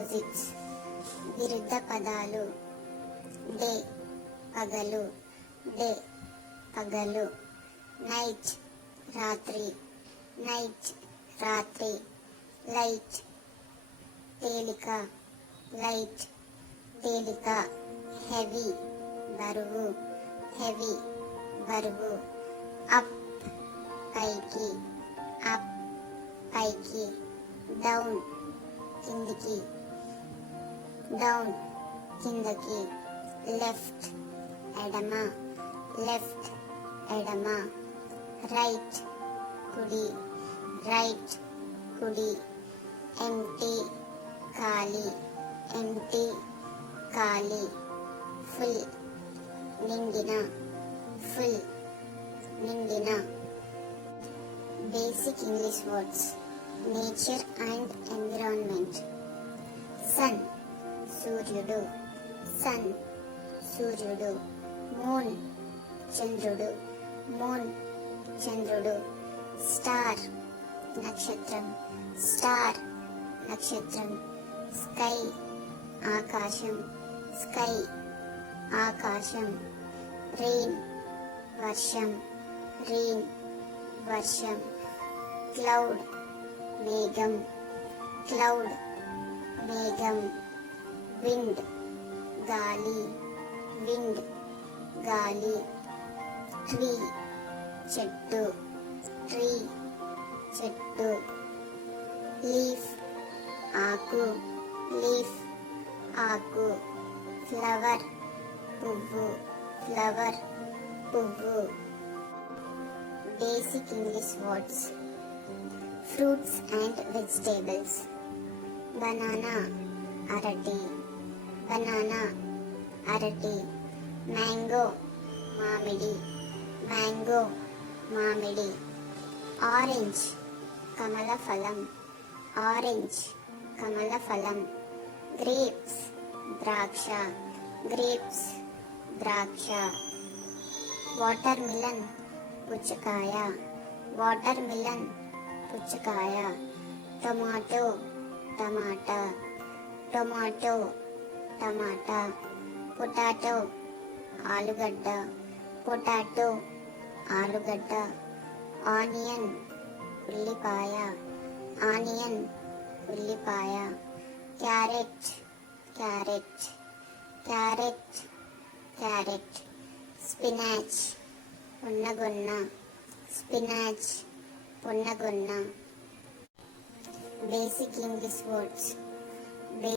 Opposites విరుద్ధ పదాలు. Day పగలు. డే పగలు. నైట్ రాత్రి. నైట్ రాత్రి. లైట్ తేలిక. లైట్ తేలిక. హెవీ బరువు. హెవీ బరువు. అప్ పైకి. అప్ పైకి. డౌన్ కిందికి. డౌన్ కిందకి లెఫ్ట్ ఎడమ లెఫ్ట్ ఎడమ రైట్ కుడి రైట్ కుడి ఎంటీ ఖాళీ ఎంటీ ఖాళీ ఫుల్ నిండిన ఫుల్ నిండిన basic English words nature and environment sun సూర్యుడు సన్ సూర్యుడు మూన్ చంద్రుడు మూన్ చంద్రుడు స్టార్ నక్షత్రం స్టార్ నక్షత్రం స్కై ఆకాశం స్కై ఆకాశం రెయిన్ వర్షం రెయిన్ వర్షం క్లౌడ్ మేఘం క్లౌడ్ మేఘం. విండ్ గాలి విండ్ గాలి ట్రీ చెట్టు ట్రీ చెట్టు లీఫ్ ఆకు లీఫ్ ఆకు ఫ్లవర్ పువ్వు ఫ్లవర్ పువ్వు. Basic English words fruits and vegetables banana అరటి బనానా అరటి మ్యాంగో మామిడి మ్యాంగో మామిడి ఆరెంజ్ కమల ఫలం ఆరెంజ్ కమల ఫలం గ్రేప్స్ ద్రాక్ష గ్రేప్స్ ద్రాక్ష. వాటర్ మిలన్ పుచ్చకాయ వాటర్ మిలన్ పుచ్చకాయ. టొమాటో టమాటా. టొమాటో టమాటా పొటాటో ఆలుగడ్డ పొటాటో ఆలుగడ్డ ఆనియన్ ఉల్లిపాయ ఆనియన్ ఉల్లిపాయ carrot carrot carrot carrot spinach పున్నగొన్న spinach పున్నగొన్న. Basic English words